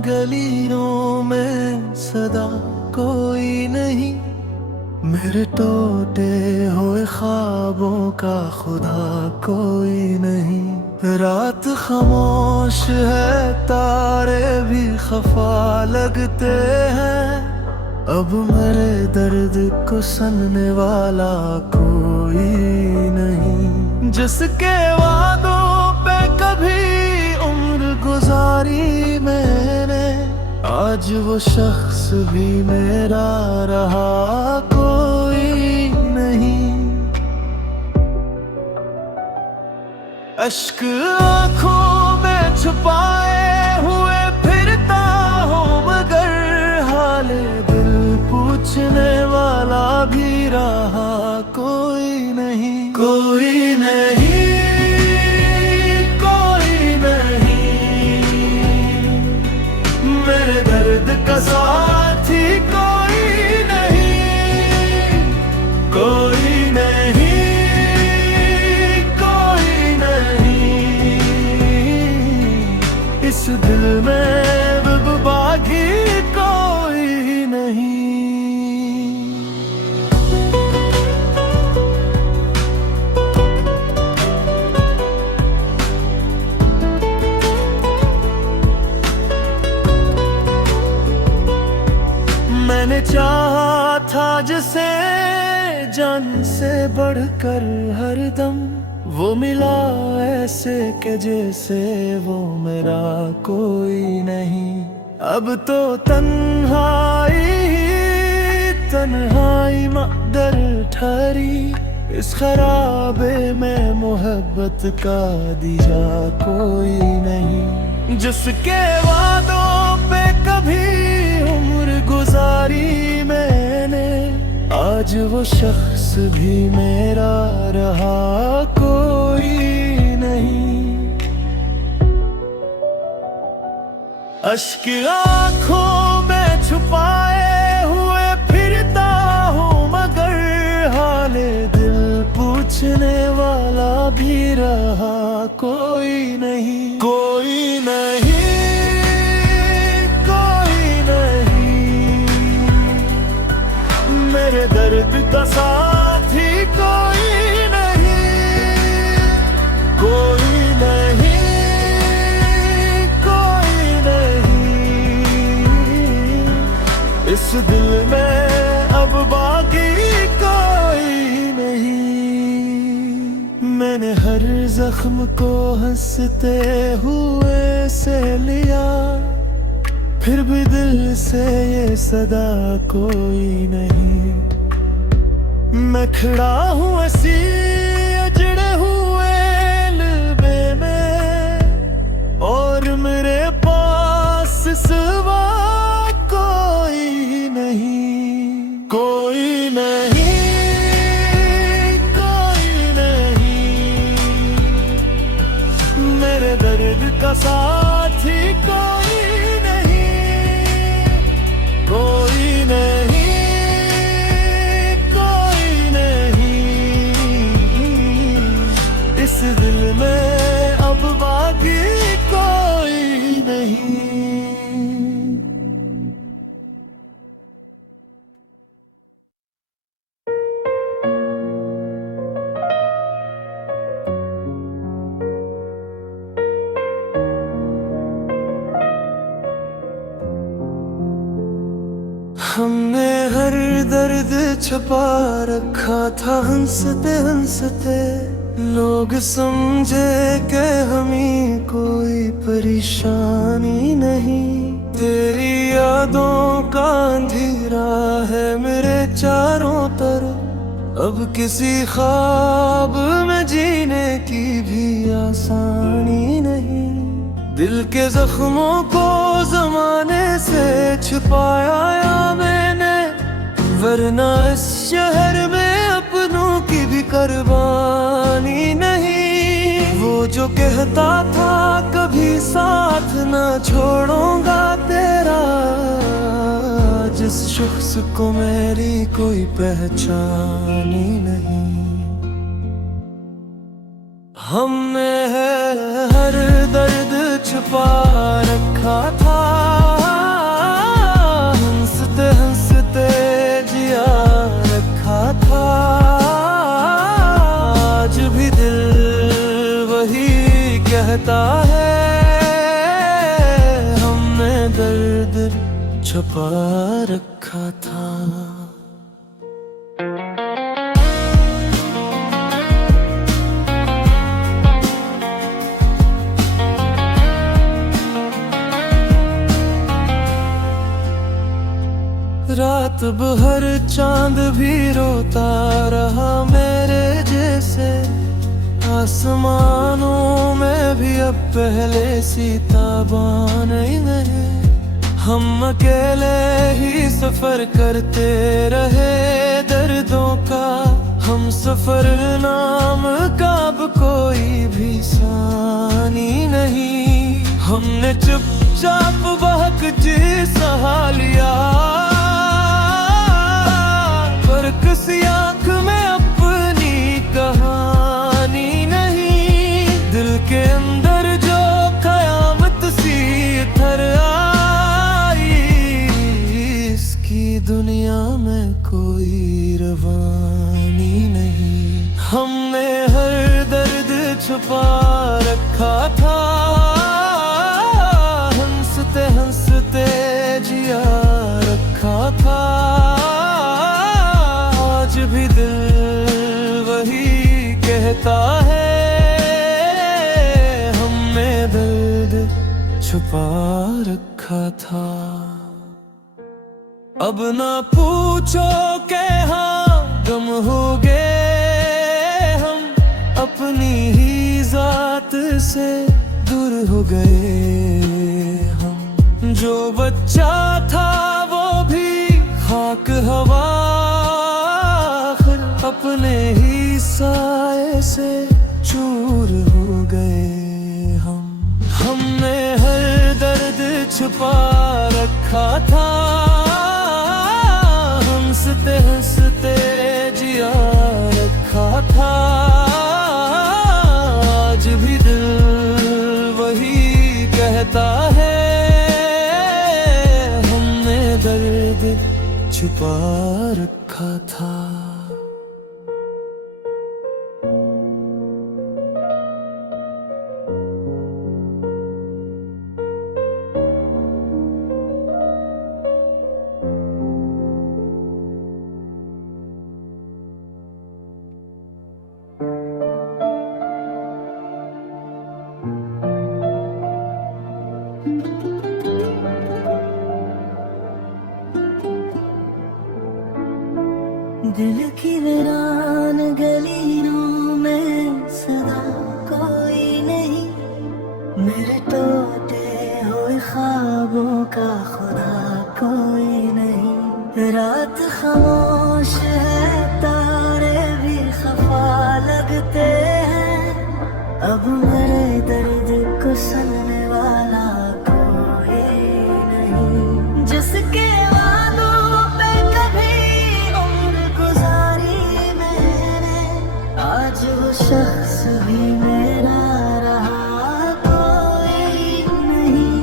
गलियों में सदा कोई नहीं, मेरे टूटे हुए ख्वाबों का खुदा कोई नहीं। रात खामोश है, तारे भी खफा लगते हैं, अब मेरे दर्द को सुनने वाला कोई नहीं। जिसके वादों पे कभी उम्र गुजारी मैंने, आज वो शख्स भी मेरा रहा कोई नहीं। अश्क आँखों में छुपाए हुए फिरता हूँ, मगर हाले दिल पूछने वाला भी रहा कोई नहीं। कोई नहीं, कोई नहीं, मेरे दर्द का साथी कोई नहीं। कोई नहीं, कोई नहीं, इस दिल में बागी कोई नहीं। मैंने चाहा था जिसे जान से बढ़कर हरदम, वो मिला ऐसे के जैसे वो मेरा कोई नहीं। अब तो तन्हाई तन्हाई मकदर ठहरी, इस खराबे में मोहब्बत का दीजा कोई नहीं। जिसके वादों पे कभी उम्र गुजारी मैंने, आज वो शख्स भी मेरा रहा कोई नहीं। अश्क आँखों में छुपाए हुए फिरता हूँ, मगर हाले दिल पूछने वाला भी रहा कोई नहीं। कोई नहीं, मेरे दर्द का साथी कोई नहीं। कोई नहीं, कोई नहीं, इस दिल में अब बाकी कोई नहीं। मैंने हर जख्म को हंसते हुए से लिया, फिर भी दिल से ये सदा कोई नहीं। मैं खड़ा हूँ ऐसी अजड़े हुए लबे में, और मेरे पास सिवा कोई नहीं। कोई नहीं, कोई नहीं, मेरे दर्द का साथी कोई कोई नहीं। कोई नहीं, इस दिल में अब बाकी कोई नहीं। हमने हर दर्द छुपा रखा था, हंसते हंसते लोग समझे कि हमें कोई परेशानी नहीं। तेरी यादों का अंधेरा है मेरे चारों तरफ, अब किसी ख्वाब में जीने की भी आसानी नहीं। दिल के जख्मों को जमाने से छुपाया मैंने, वरना इस शहर में अपनों की भी कुर्बानी नहीं। वो जो कहता था कभी साथ ना छोड़ूंगा तेरा, जिस शख्स को मेरी कोई पहचान ही नहीं। हमने हर दर्द छुपा रखा था, छुपा रखा था। रात भर चांद भी रोता रहा मेरे जैसे, आसमानों में भी अब पहले सी ताबान नहीं। हम अकेले ही सफर करते रहे दर्दों का, हम सफर नाम का अब कोई भी सानी नहीं। हमने चुपचाप बहक जी सहा लिया, पर किसी आंख में अपनी कहानी नहीं। दिल के अंदर जो कयामत सी थर आई, इसकी दुनिया में कोई रवानी नहीं। हमने हर दर्द छुपा रखा था, हंसते हंसते जिया रखा था। आज भी दिल वही कहता है, हमने दर्द छुपा रखा था। अब ना पूछो के हाँ गम हो गए हम, अपनी ही जात से दूर हो गए हम। जो बच्चा था वो भी खाक हवा, अपने ही साए से चूर हो गए हम। हमने हर दर्द छुपा रखा था, हंसते हंसते जिया रखा था। आज भी दिल वही कहता है, हमने दर्द छुपा रखा था। दिल की वीरान गलियों में सदा कोई नहीं, मेरे टूटे हुए ख्वाबों का खुदा कोई नहीं। रात खामोश है, तारे भी खफा लगते हैं, अब मेरे दर्द को सुनने वाला कोई नहीं। जिसके आज वो शख्स भी मेरा रहा कोई नहीं।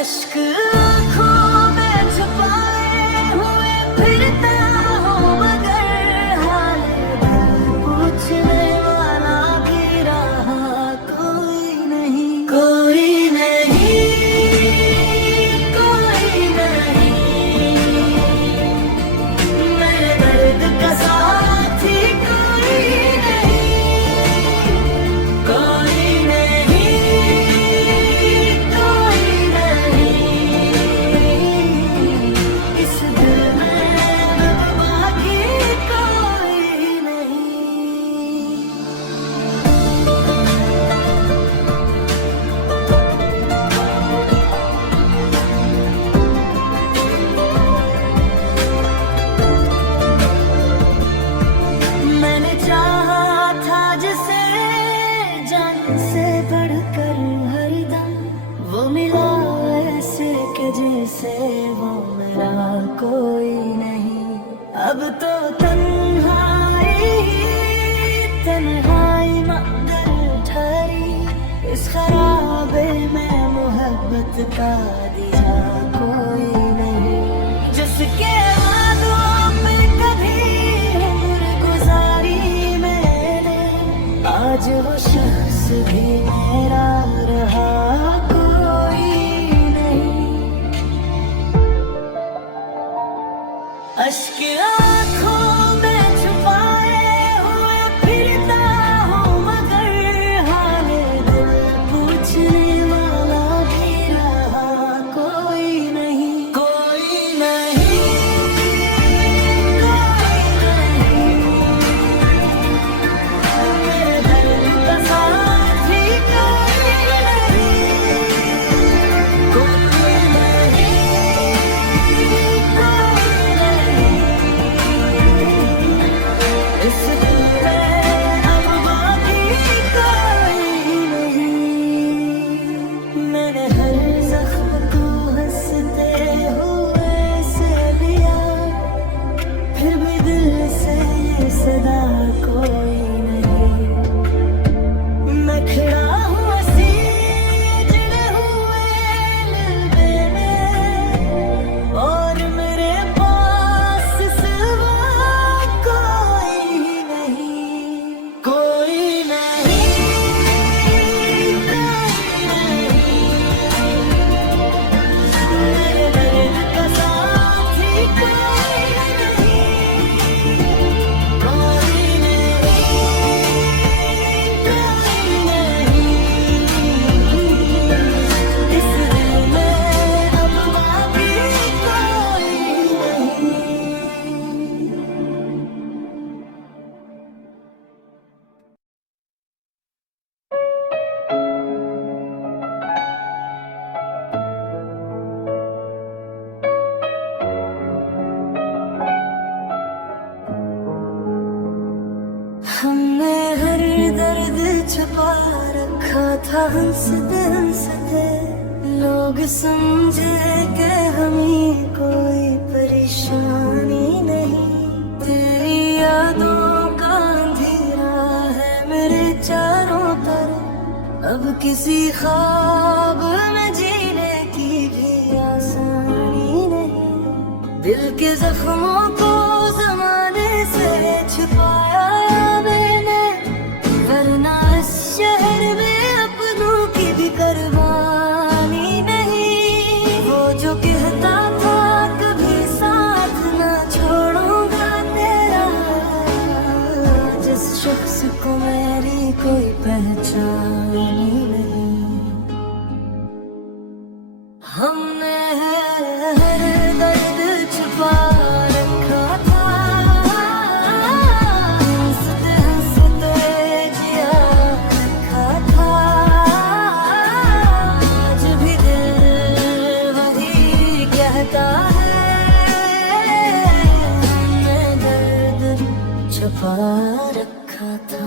अश्क आँखों में छुपाए हुए फिरता हूँ, मगर हाल दिल पूछने वाला भी रहा कोई नहीं। कोई नहीं, कोई नहीं, का साथी कोई नहीं। कोई नहीं, कोई नहीं, इस दिल में बाकी कोई नहीं। मैंने चाहा था जिसे जान से बढ़कर हरदम, वो मिला ऐसे कि जैसे वो मेरा कोई नहीं। अब तो तन्हाई तन्हाई मगर ठहरी, इस खराबे में मोहब्बत का दिया कोई नहीं। जिसके वादों में कभी उम्र गुजारी मैंने, आज वो शख्स भी मेरा रहा कोई था हंसते हंसते लोग समझे कि हमें कोई परेशानी नहीं। तेरी यादों का अंधेरा है मेरे चारों तरफ, अब किसी ख्वाब में जीने की भी आसानी नहीं। दिल के जख्मों को जमाने से छुपाया मैंने, वरना इस शहर में अपनों की भी कुर्बानी नहीं। वो जो कहता था कभी साथ ना छोड़ूंगा तेरा, जिस शख्स को मेरी कोई पहचान ही नहीं। हमने हर दर्द छुपा रखा था, हंसते हंसते जिया रखा था। आज भी दिल वही कहता है, हमने दर्द छुपा रखा था।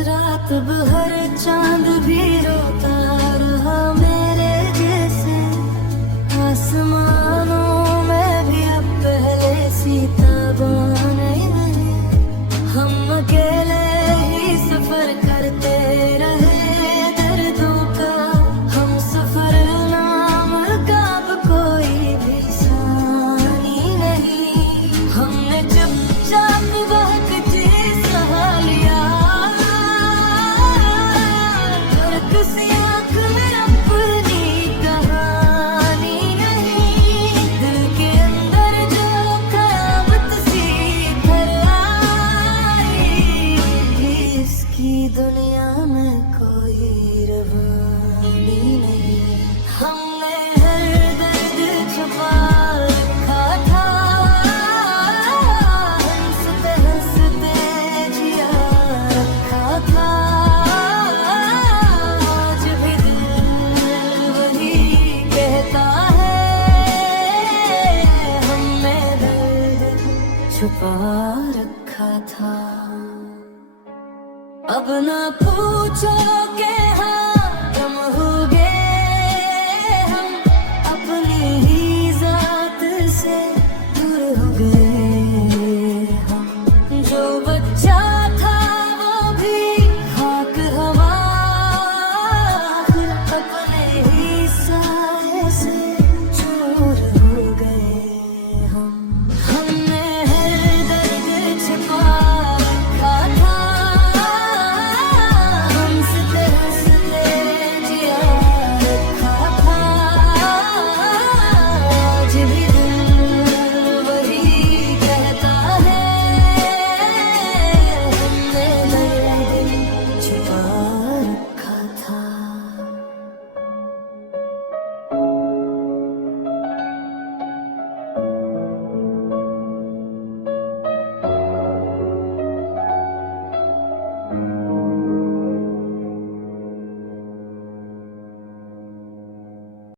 रात भर चांद भी रोता रहा मेरे जैसे, आसमानों में भी अब पहले सितारे नहीं। हम अकेले ही सफर करते रहे दर्दों का, हम सफर नाम का अब कोई भी सानी नहीं। हमने चुपचाप बहकती सहा लिया, किसी आँख में अपनी कहानी नहीं। दिल के अंदर जो क़यामत सी घर आई, इसकी दुनिया में कोई रवानी नहीं। हमने हर दर्द छुपा रखा था, हंसते हंसते जिया रखा था। आज भी दिल वही कहता है, हमने दर्द छुपा रखा था। अब ना पूछो के हाँ